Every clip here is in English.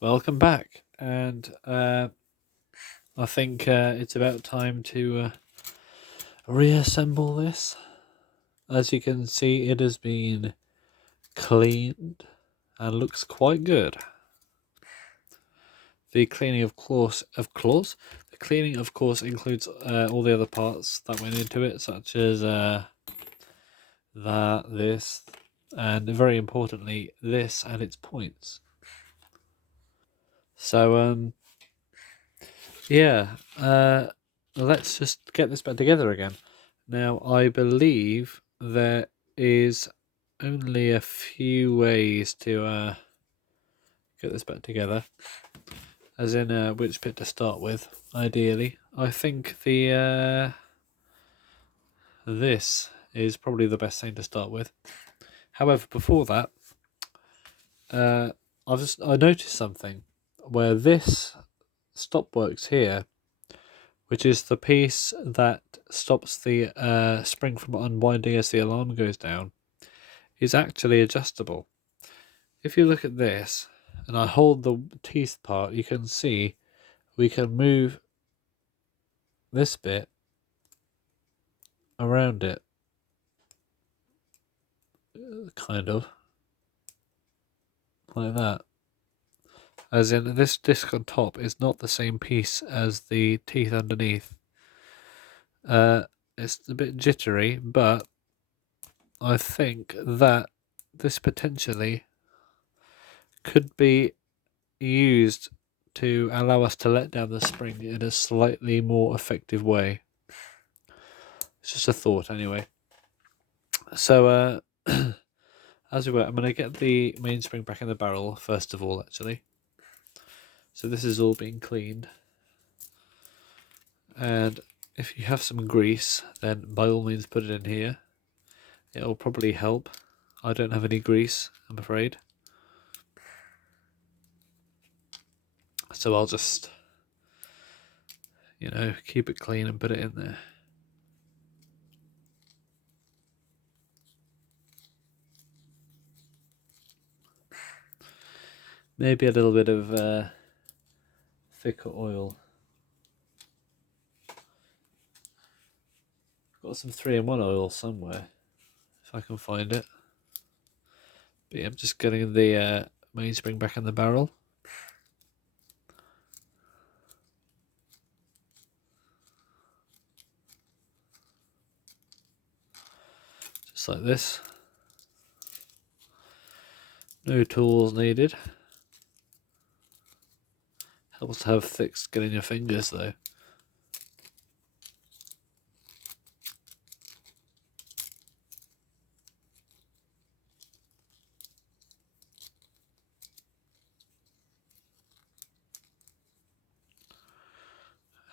Welcome back, and I think it's about time to reassemble this. As you can see, it has been cleaned and looks quite good. The cleaning, the cleaning, of course, includes all the other parts that went into it, such as this, and very importantly, this and its points. So, yeah, let's just get this back together again. Now, I believe there is only a few ways to get this back together, as in which bit to start with, ideally. I think the this is probably the best thing to start with. However, before that, I noticed something where this stop works here, which is the piece that stops the spring from unwinding as the alarm goes down, is actually adjustable. If you look at this, and I hold the teeth part, you can see we can move this bit around it, kind of, like that. As in, this disc on top is not the same piece as the teeth underneath. It's a bit jittery, but I think that this potentially could be used to allow us to let down the spring in a slightly more effective way. It's just a thought, anyway. So, as we were, I'm going to get the mainspring back in the barrel first of all, actually. So this is all being cleaned. And if you have some grease, then by all means put it in here. It'll probably help. I don't have any grease, I'm afraid. So I'll just, keep it clean and put it in there. Maybe a little bit of thicker oil. Got some 3-in-1 oil somewhere, if I can find it. But yeah, I'm just getting the mainspring back in the barrel. Just like this. No tools needed. Helps to have thick skin in your fingers though.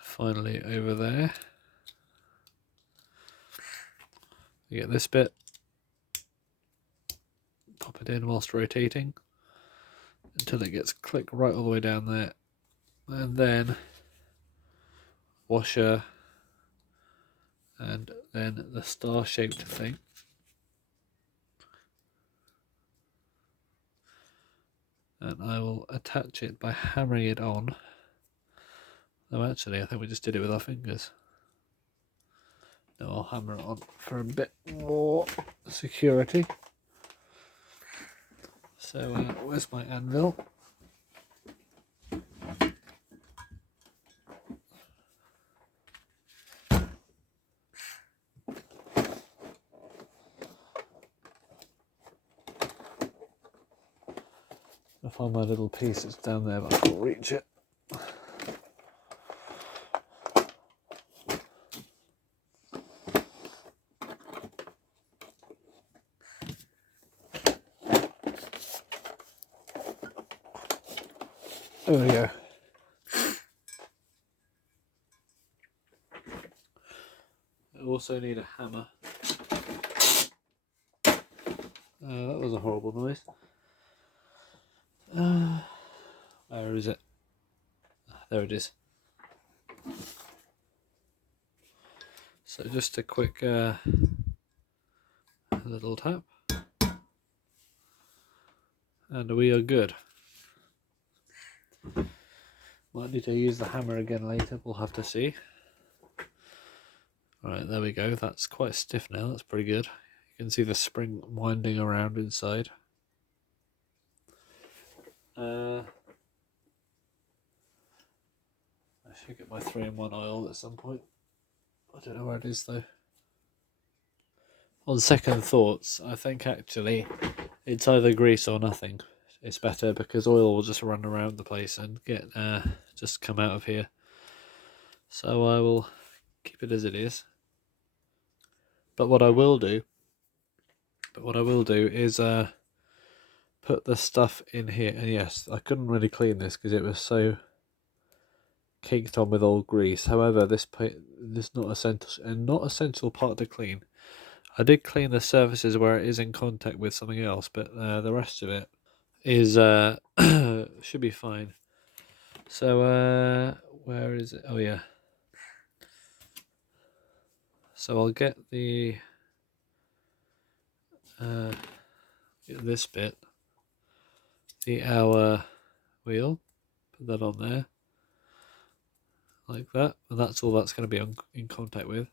Finally over there. You get this bit. Pop it in whilst rotating until it gets clicked right all the way down there. And then washer, and then the star-shaped thing. And I will attach it by hammering it on. No, actually, I think we just did it with our fingers. No, I'll hammer it on for a bit more security. So, where's my anvil? I find my little piece, it's down there, but I can't reach it. There we go. I also need a hammer. That was a horrible noise. Where is it? There it is. So just a quick little tap. And we are good. Might need to use the hammer again later, we'll have to see. Alright, there we go, that's quite stiff now, that's pretty good. You can see the spring winding around inside. I should get my 3-in-1 oil at some point. I don't know where it is though. On second thoughts, I think actually it's either grease or nothing. It's better because oil will just run around the place and get just come out of here. So I will keep it as it is. But what I will do is put the stuff in here. And yes, I couldn't really clean this because it was so caked on with old grease. However, this not essential part to clean. I did clean the surfaces where it is in contact with something else, but the rest of it is should be fine. So where is it? Oh yeah. So I'll get the this bit, the hour wheel, put that on there, like that, and that's all that's going to be in contact with.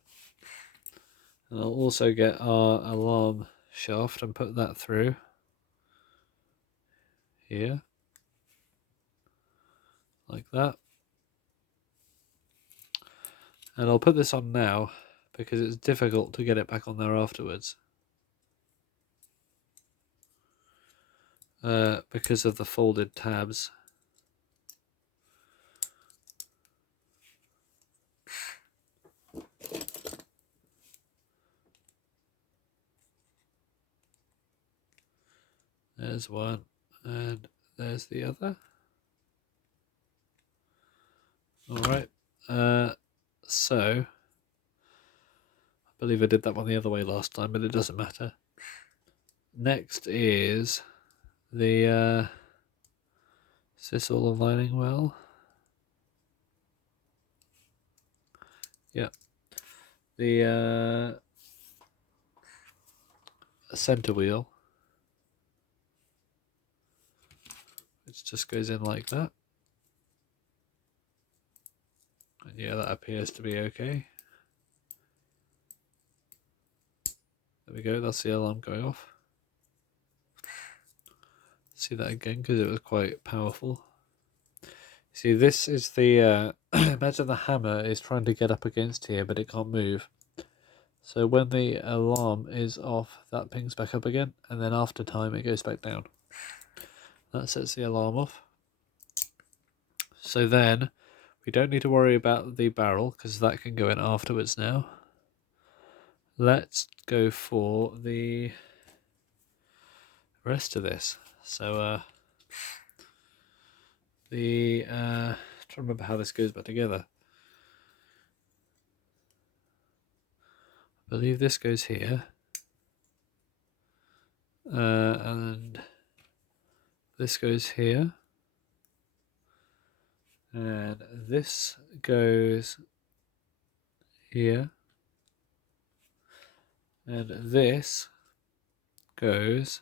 And I'll also get our alarm shaft and put that through here, like that. And I'll put this on now because it's difficult to get it back on there afterwards. Because of the folded tabs. There's one, and there's the other. Alright, so I believe I did that one the other way last time, but it doesn't matter. Next is the is this all aligning well? Yeah. The center wheel, which just goes in like that. And yeah, that appears to be okay. There we go, that's the alarm going off. See that again because it was quite powerful. See, this is the imagine the hammer is trying to get up against here, but it can't move. So when the alarm is off, that pings back up again, and then after time it goes back down. That sets the alarm off. So then we don't need to worry about the barrel because that can go in afterwards now. Let's go for the rest of this. So trying to remember how this goes back together. I believe this goes here, and this goes here, and this goes here, and this goes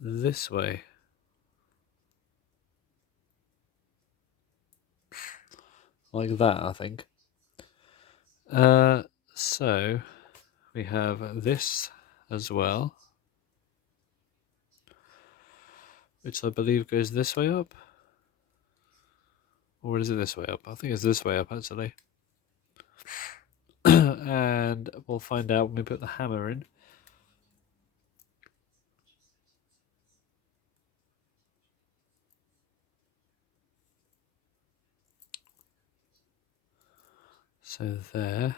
this way. Like that, I think. So we have this as well, which I believe goes this way up. Or is it this way up? I think it's this way up actually. And we'll find out when we put the hammer in. So there.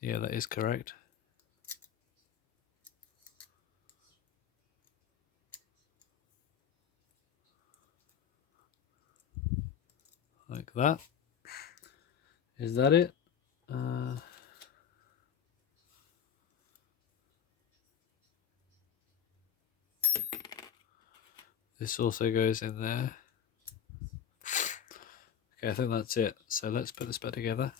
Yeah, that is correct. Like that. Is that it? This also goes in there. Okay, I think that's it. So let's put this back together.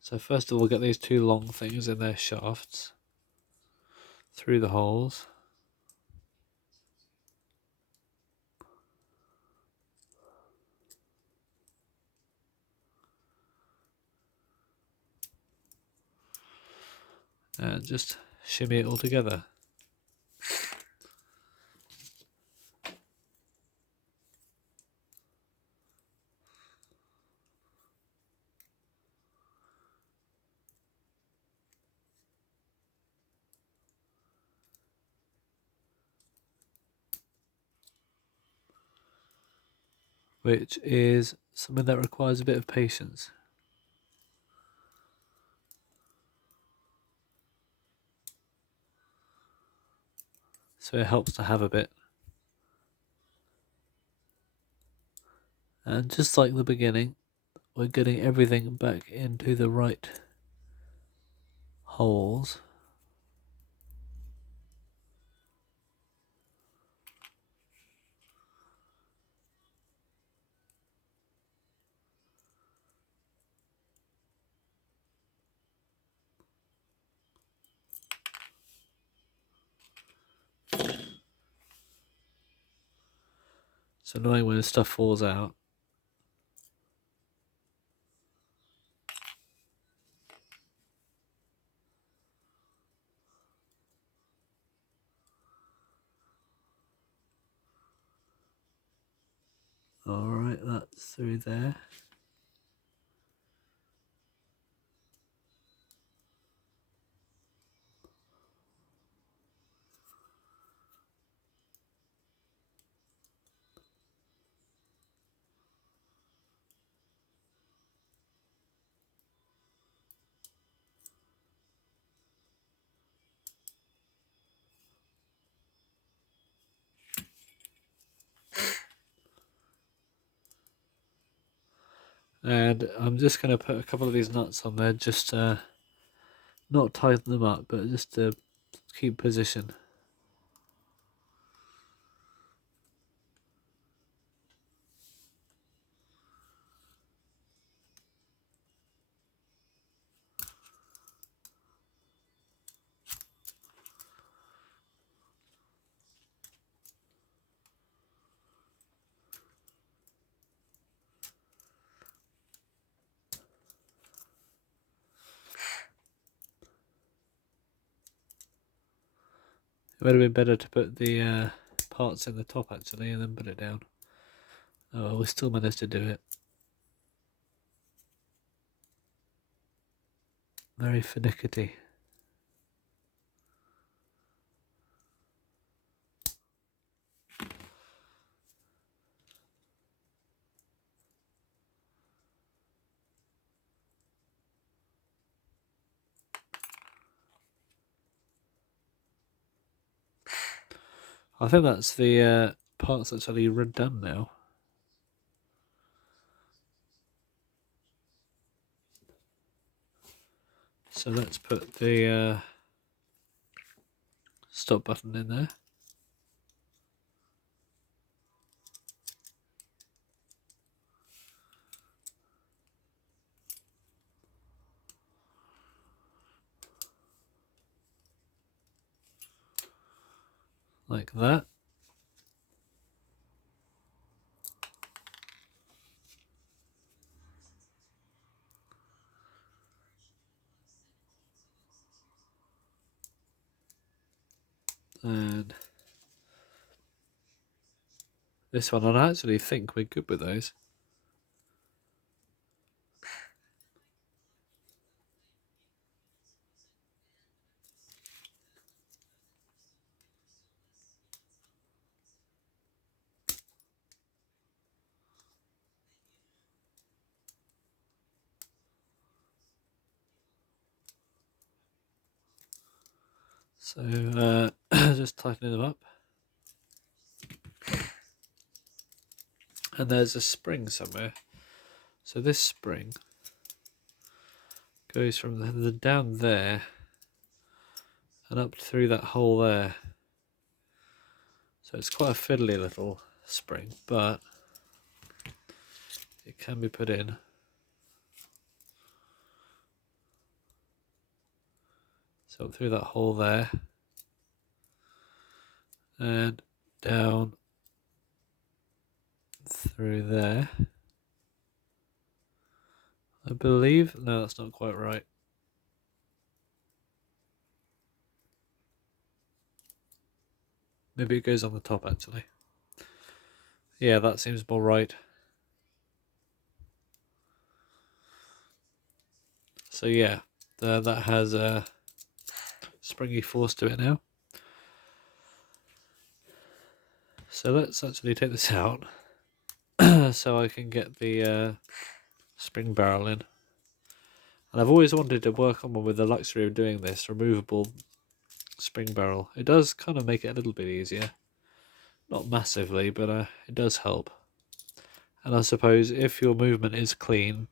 So first of all, get these two long things in their shafts through the holes. And just shimmy it all together. Which is something that requires a bit of patience. So it helps to have a bit. And just like the beginning, we're getting everything back into the right holes. It's annoying when stuff falls out. Alright, that's through there. And I'm just going to put a couple of these nuts on there, just not tighten them up, but just to keep position. It would have been better to put the parts in the top actually and then put it down. Oh, well, we still managed to do it. Very finicky. I think that's the parts that's actually done now. So let's put the stop button in there. Like that. And this one, and I actually think we're good with those. So just tightening them up. And there's a spring somewhere. So this spring goes from the down there and up through that hole there. So it's quite a fiddly little spring, but it can be put in. So up through that hole there, and down through there. I believe, no, that's not quite right. Maybe it goes on the top actually. Yeah, that seems more right. So yeah, that has a springy force to it now. So let's actually take this out so I can get the spring barrel in. And I've always wanted to work on one with the luxury of doing this, removable spring barrel. It does kind of make it a little bit easier. Not massively, but it does help. And I suppose if your movement is clean,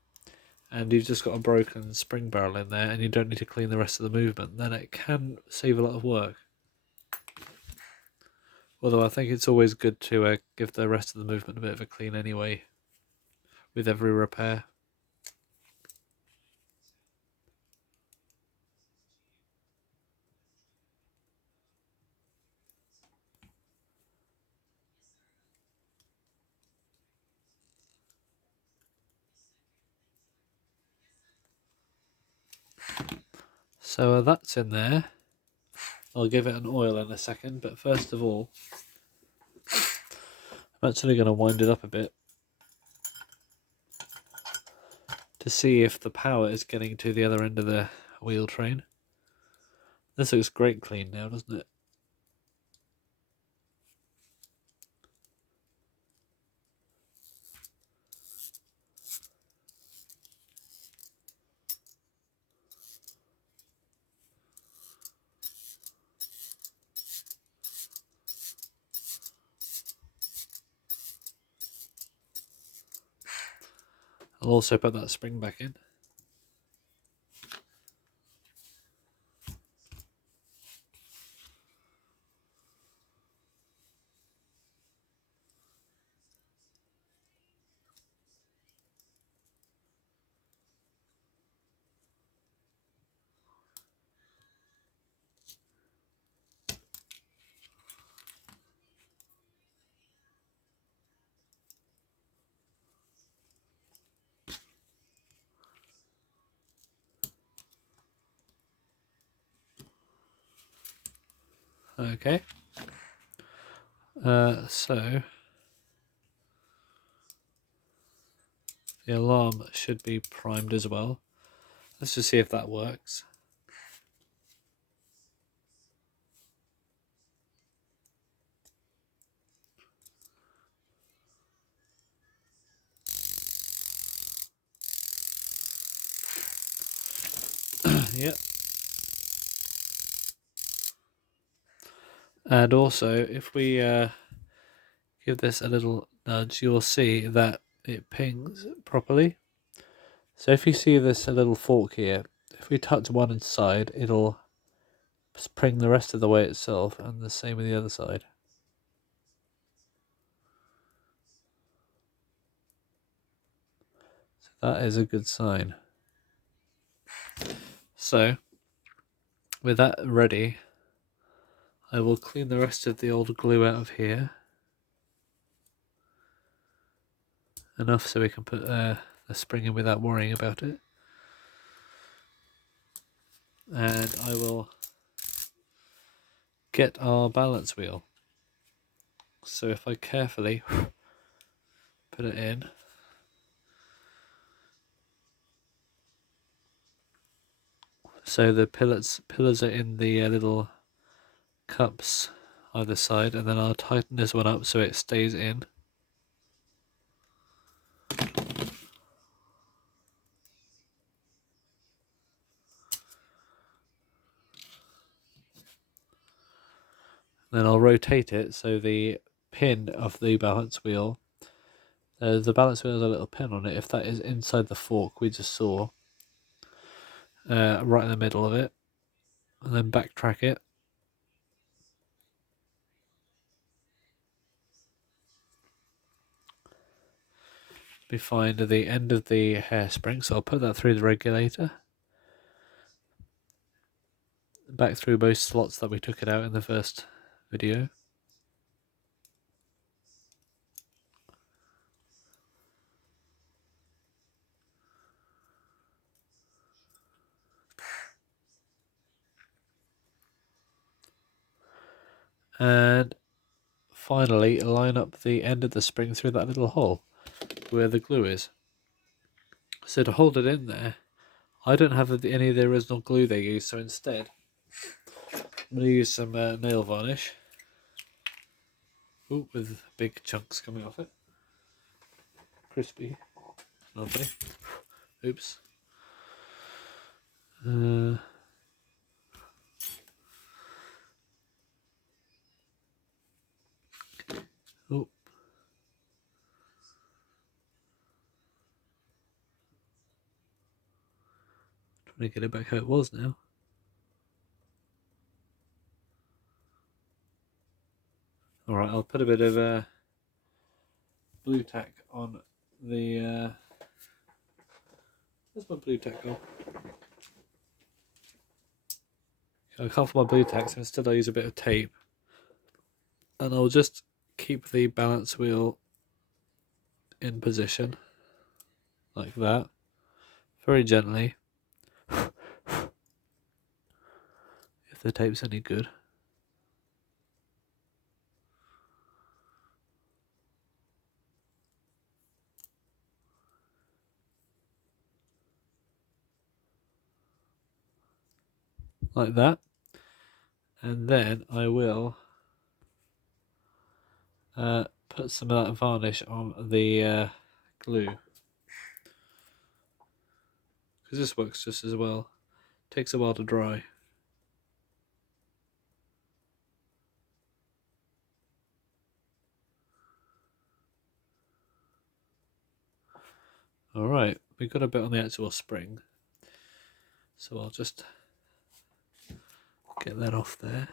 and you've just got a broken spring barrel in there and you don't need to clean the rest of the movement, then it can save a lot of work. Although I think it's always good to give the rest of the movement a bit of a clean anyway, with every repair. So that's in there. I'll give it an oil in a second, but first of all, I'm actually going to wind it up a bit to see if the power is getting to the other end of the wheel train. This looks great clean now, doesn't it? I'll also put that spring back in. Okay. So the alarm should be primed as well. Let's just see if that works. Yep. And also, if we give this a little nudge, you'll see that it pings properly. So if you see this a little fork here, if we touch one inside, it'll spring the rest of the way itself, and the same with the other side. So that is a good sign. So, with that ready, I will clean the rest of the old glue out of here. Enough so we can put the spring in without worrying about it. And I will get our balance wheel. So if I carefully put it in, so the pillars are in the little cups either side, and then I'll tighten this one up so it stays in. Then I'll rotate it so the pin of the balance wheel, the balance wheel has a little pin on it. If that is inside the fork we just saw, right in the middle of it, and then backtrack it. We find the end of the hairspring, so I'll put that through the regulator. Back through both slots that we took it out in the first video. And finally line up the end of the spring through that little hole where the glue is. So to hold it in there, I don't have any of the original glue they used, so instead I'm going to use some nail varnish. Ooh, with big chunks coming off it. Crispy. Lovely. Oops. Oh. Trying to get it back how it was now. Alright, I'll put a bit of blue tack on the... where's my blue tack gone? I can't find my blue tack, so instead I use a bit of tape. And I'll just keep the balance wheel in position. Like that. Very gently. If the tape's any good. Like that. And then I will put some of that varnish on the glue. Because this works just as well. Takes a while to dry. Alright, we've got a bit on the actual spring. So I'll just get that off there.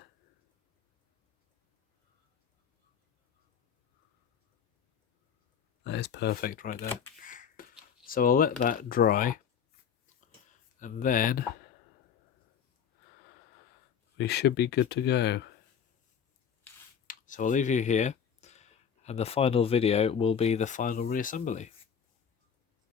That is perfect right there. So I'll let that dry. And then we should be good to go. So I'll leave you here. And the final video will be the final reassembly.